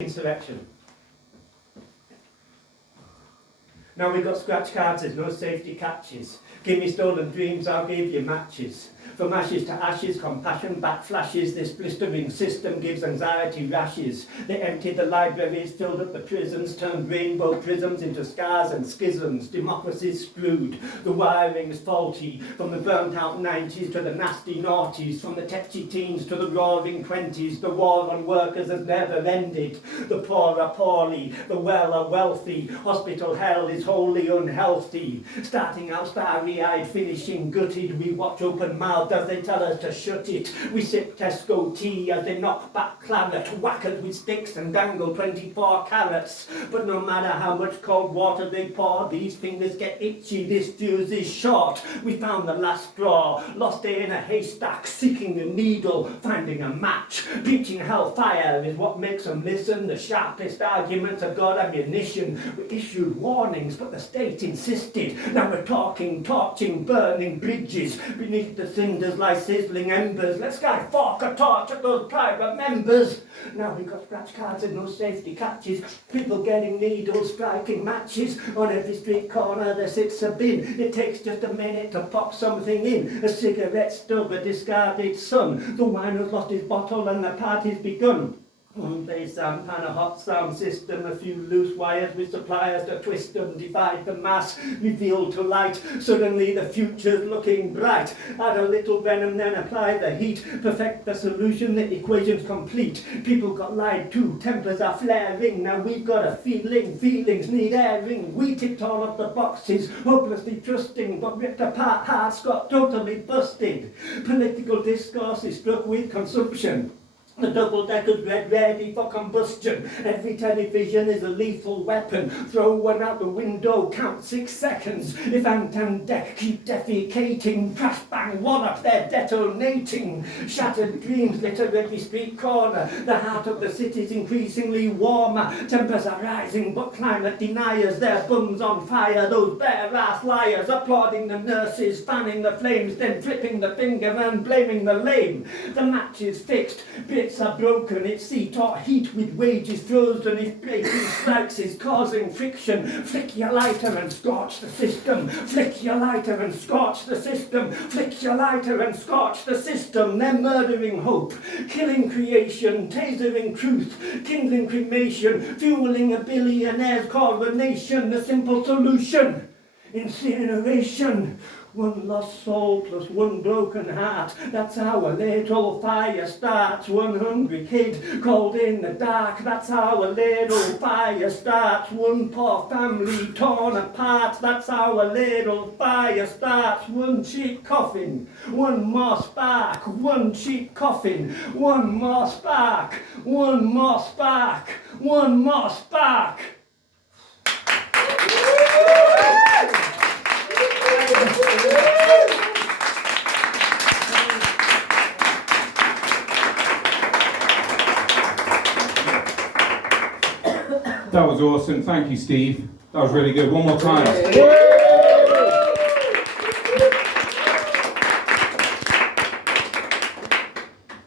Insurrection. Now we've got scratch cards, there's no safety catches. Give me stolen dreams, I'll give you matches. From ashes to ashes, compassion backflashes. This blistering system gives anxiety rashes. They emptied the libraries, filled up the prisons, turned rainbow prisms into scars and schisms. Democracy's screwed, the wiring's faulty. From the burnt out 90s to the nasty noughties, from the tetchy teens to the roaring 20s. The war on workers has never ended. The poor are poorly, the well are wealthy. Hospital hell is wholly unhealthy. Starting out starry-eyed, finishing gutted. We watch open-mouthed as they tell us to shut it. We sip Tesco tea as they knock back claret, whack us with sticks and dangle 24 carrots. But no matter how much cold water they pour, these fingers get itchy, this fuse is short. We found the last straw, lost it in a haystack, seeking a needle, finding a match. Preaching hellfire is what makes them listen. The sharpest arguments have got ammunition. We issued warnings, but the state insisted. Now we're talking, torching, burning bridges. Beneath the cinders lie sizzling embers. Let's guide fork a torch at those private members. Now we've got scratch cards and no safety catches. People getting needles, striking matches. On every street corner there sits a bin. It takes just a minute to pop something in. A cigarette stub, a discarded son. The winer's lost his bottle and the party's begun. One bass amp and a hot sound system, a few loose wires with suppliers to twist them, divide the mass, reveal to light. Suddenly the future's looking bright. Add a little venom, then apply the heat. Perfect the solution, the equation's complete. People got lied to, tempers are flaring. Now we've got a feeling, feelings need airing. We ticked all of the boxes, hopelessly trusting, but ripped apart hearts got totally busted. Political discourse is struck with consumption. The double-deckers ready for combustion. Every television is a lethal weapon. Throw one out the window, count 6 seconds. If ant and deck keep defecating, crash bang wallop, they're detonating. Shattered dreams litter every street corner. The heart of the city's increasingly warmer. Tempers are rising, but climate deniers, their bums on fire. Those bare-ass liars applauding the nurses, fanning the flames, then flipping the finger and blaming the lame. The match is fixed. Bits are broken, it's seat or heat with wages frozen. If breaking strikes is causing friction, flick your lighter and scorch the system. Flick your lighter and scorch the system. Flick your lighter and scorch the system. They're murdering hope, killing creation, tasering truth, kindling cremation, fueling a billionaire's coronation. The simple solution, incineration. One lost soul plus one broken heart. That's how a little fire starts. One hungry kid called in the dark. That's how a little fire starts. One poor family torn apart. That's how a little fire starts. One cheap coffin, one more spark. One cheap coffin, one more spark. One more spark. One more spark. That was awesome. Thank you, Steve. That was really good. One more time.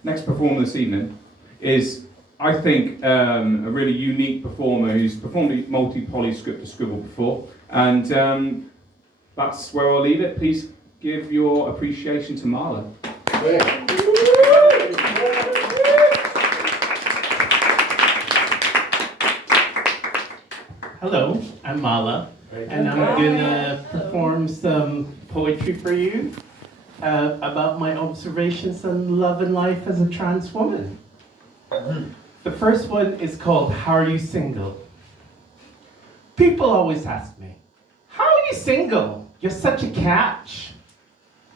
Next performer this evening is, I think, a really unique performer who's performed multi-poly script to scribble before. And that's where I'll leave it. Please give your appreciation to Marla. Hello, I'm Mala, and I'm gonna perform some poetry for you about my observations on love and life as a trans woman. The first one is called How Are You Single? People always ask me, how are you single? You're such a catch.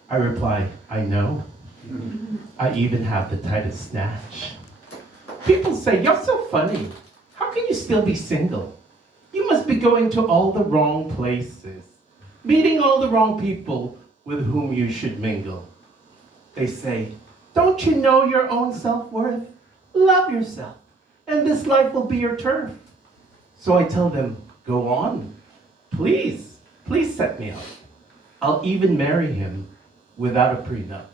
I reply, I know. I even have the tightest snatch. People say, you're so funny. How can you still be single? You must be going to all the wrong places, meeting all the wrong people with whom you should mingle. They say, don't you know your own self-worth? Love yourself, and this life will be your turf. So I tell them, go on. Please set me up. I'll even marry him without a prenup.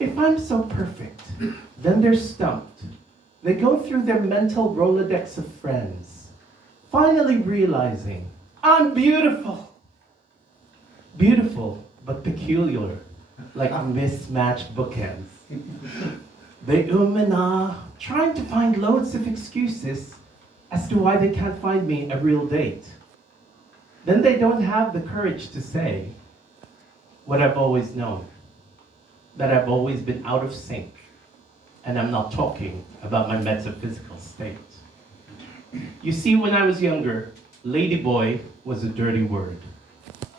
If I'm so perfect, then they're stumped. They go through their mental Rolodex of friends, finally realizing, I'm beautiful. Beautiful, but peculiar, like mismatched bookends. They and ah, trying to find loads of excuses as to why they can't find me a real date. Then they don't have the courage to say what I've always known, that I've always been out of sync, and I'm not talking about my metaphysical state. You see, when I was younger, ladyboy was a dirty word.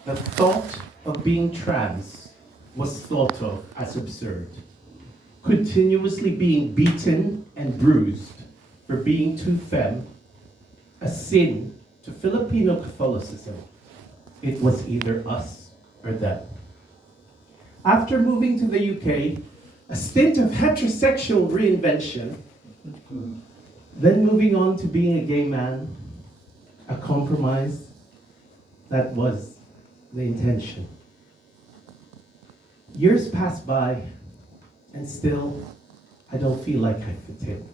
The thought of being trans was thought of as absurd. Continuously being beaten and bruised for being too femme, a sin to Filipino Catholicism. It was either us or them. After moving to the UK, a stint of heterosexual reinvention, then moving on to being a gay man, a compromise, that was the intention. Years passed by, and still, I don't feel like I fit in.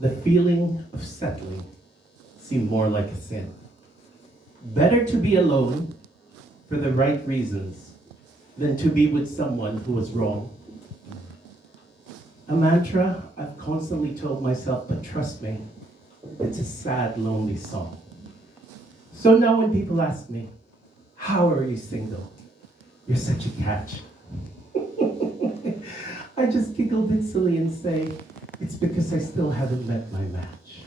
The feeling of settling seemed more like a sin. Better to be alone for the right reasons than to be with someone who was wrong. A mantra I've constantly told myself, but trust me, it's a sad, lonely song. So now when people ask me, how are you single? You're such a catch. I just giggle a bit silly and say, it's because I still haven't met my match.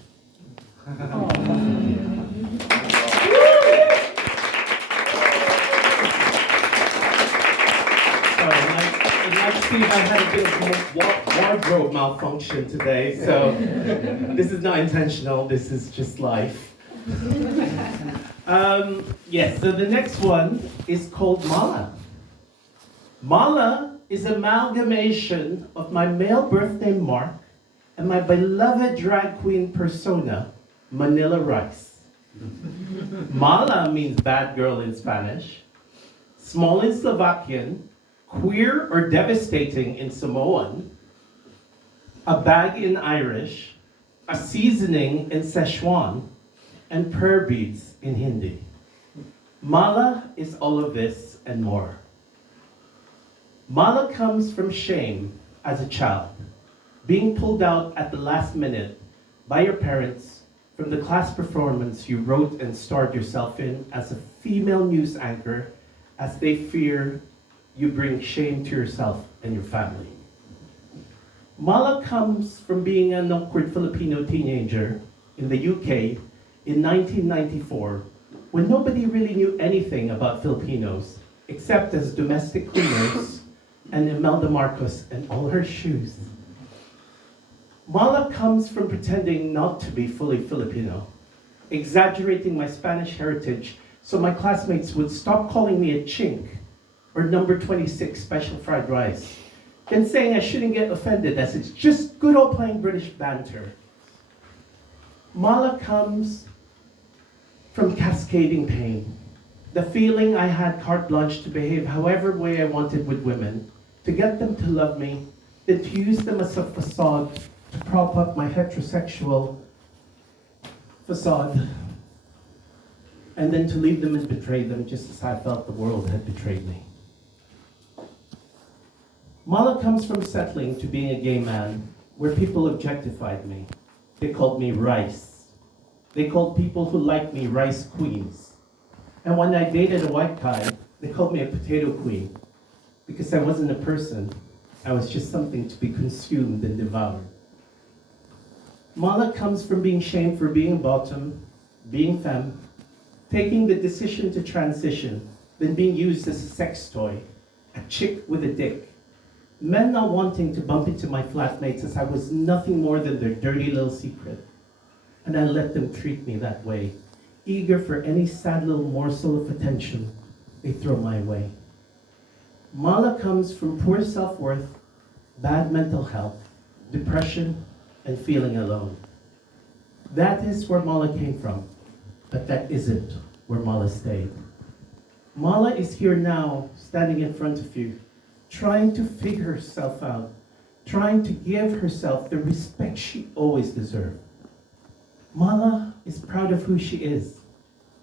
Sorry, like Steve, I had a bit of wardrobe malfunction today, so this is not intentional, this is just life. Yes, so the next one is called Mala. Mala is amalgamation of my male birth name Mark and my beloved drag queen persona, Manila Rice. Mala means bad girl in Spanish, small in Slovakian, queer or devastating in Samoan, a bag in Irish, a seasoning in Szechuan, and prayer beads in Hindi. Mala is all of this and more. Mala comes from shame as a child, being pulled out at the last minute by your parents from the class performance you wrote and starred yourself in as a female news anchor, as they fear you bring shame to yourself and your family. Mala comes from being an awkward Filipino teenager in the UK in 1994, when nobody really knew anything about Filipinos except as domestic cleaners and Imelda Marcos and all her shoes. Mala comes from pretending not to be fully Filipino, exaggerating my Spanish heritage so my classmates would stop calling me a chink or number 26 special fried rice, then saying I shouldn't get offended as it's just good old plain British banter. Mala comes from cascading pain, the feeling I had carte blanche to behave however way I wanted with women, to get them to love me, then to use them as a facade to prop up my heterosexual facade, and then to leave them and betray them just as I felt the world had betrayed me. Mala comes from settling to being a gay man where people objectified me. They called me rice. They called people who liked me rice queens. And when I dated a white guy, they called me a potato queen. Because I wasn't a person, I was just something to be consumed and devoured. Mala comes from being shamed for being bottom, being femme, taking the decision to transition, then being used as a sex toy, a chick with a dick. Men not wanting to bump into my flatmates as I was nothing more than their dirty little secret. And I let them treat me that way, eager for any sad little morsel of attention they throw my way. Mala comes from poor self-worth, bad mental health, depression, and feeling alone. That is where Mala came from, but that isn't where Mala stayed. Mala is here now, standing in front of you, trying to figure herself out, trying to give herself the respect she always deserved. Mala is proud of who she is.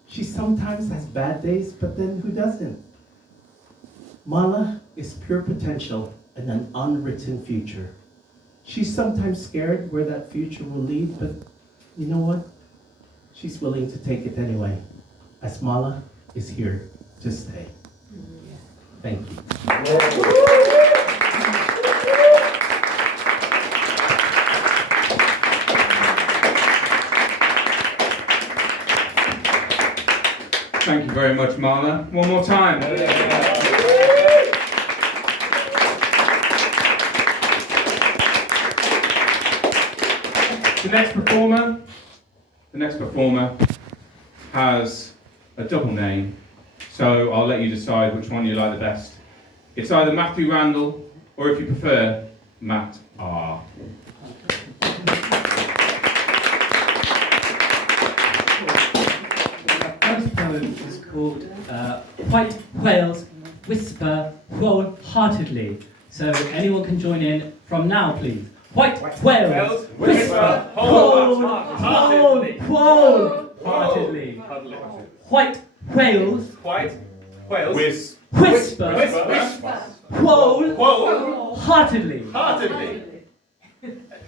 She sometimes has bad days, but then who doesn't? Mala is pure potential and an unwritten future. She's sometimes scared where that future will lead, but you know what? She's willing to take it anyway, as Mala is here to stay. Thank you. Thank you very much, Marla. One more time. The next performer has a double name, so I'll let you decide which one you like the best. It's either Matthew Randall, or if you prefer, Matt R. First poem is called White Whales Whisper Wholeheartedly. So anyone can join in from now, please. White whales whisper wholeheartedly. White whales whisper wholeheartedly.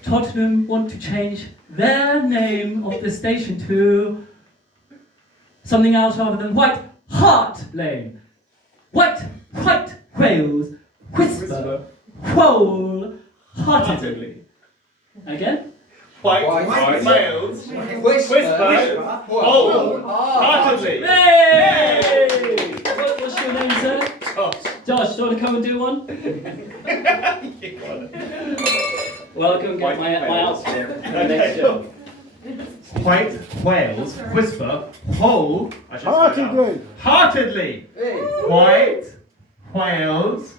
Tottenham want to change their name of the station to something else other than White Hart Lane. White whales whisper wholeheartedly. Again? White whales whisper wholeheartedly. Hey! What's your name, sir? Josh, do you want to come and do one? Well, I'll go and get my outfit for the next show. White whales whisper wholeheartedly. White whales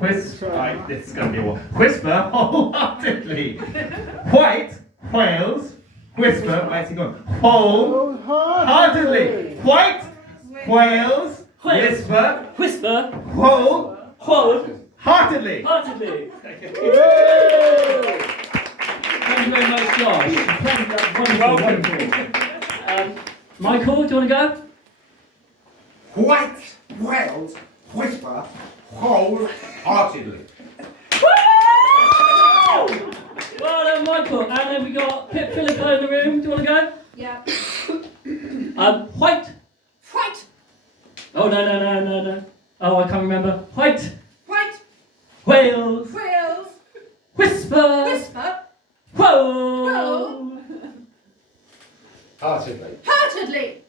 whisper. Right, this is going to be a while. Whisper wholeheartedly. White whales whisper. Where's he going? Wholeheartedly. White whales whisper wholeheartedly. Thank you very much, Josh. Wonderful. Michael, do you want to go? White whales whisper wholeheartedly. Well done, Michael. And then we got Pip Philippo in the room. Do you want to go? Yeah. White. Oh, no. Oh, I can't remember. White whales whisper Heartedly.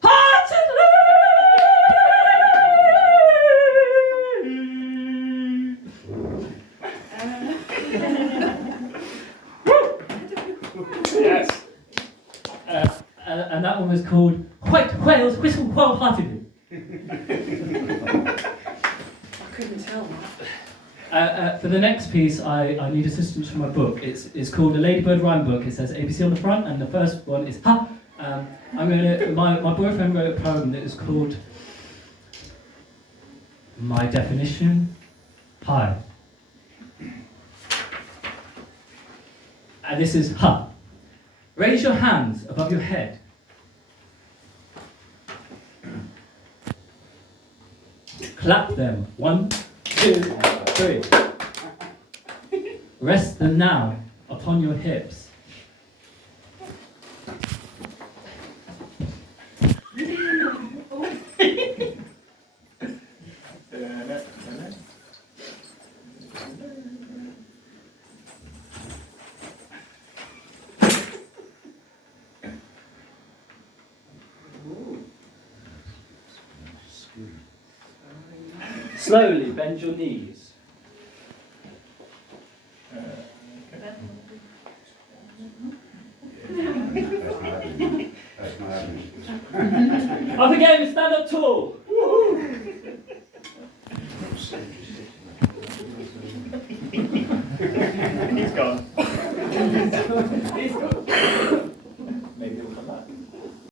Yes. And that one was called White Whales Whistle Wholeheartedly. I couldn't tell that. For the next piece, I need assistance from my book. It's called the Ladybird Rhyme Book. It says ABC on the front, and the first one is ha. My boyfriend wrote a poem that is called My Definition. Hi. And this is ha. Raise your hands above your head. Clap them. 1, 2, 3. Rest them now upon your hips. Slowly bend your knees. Up again, stand up tall.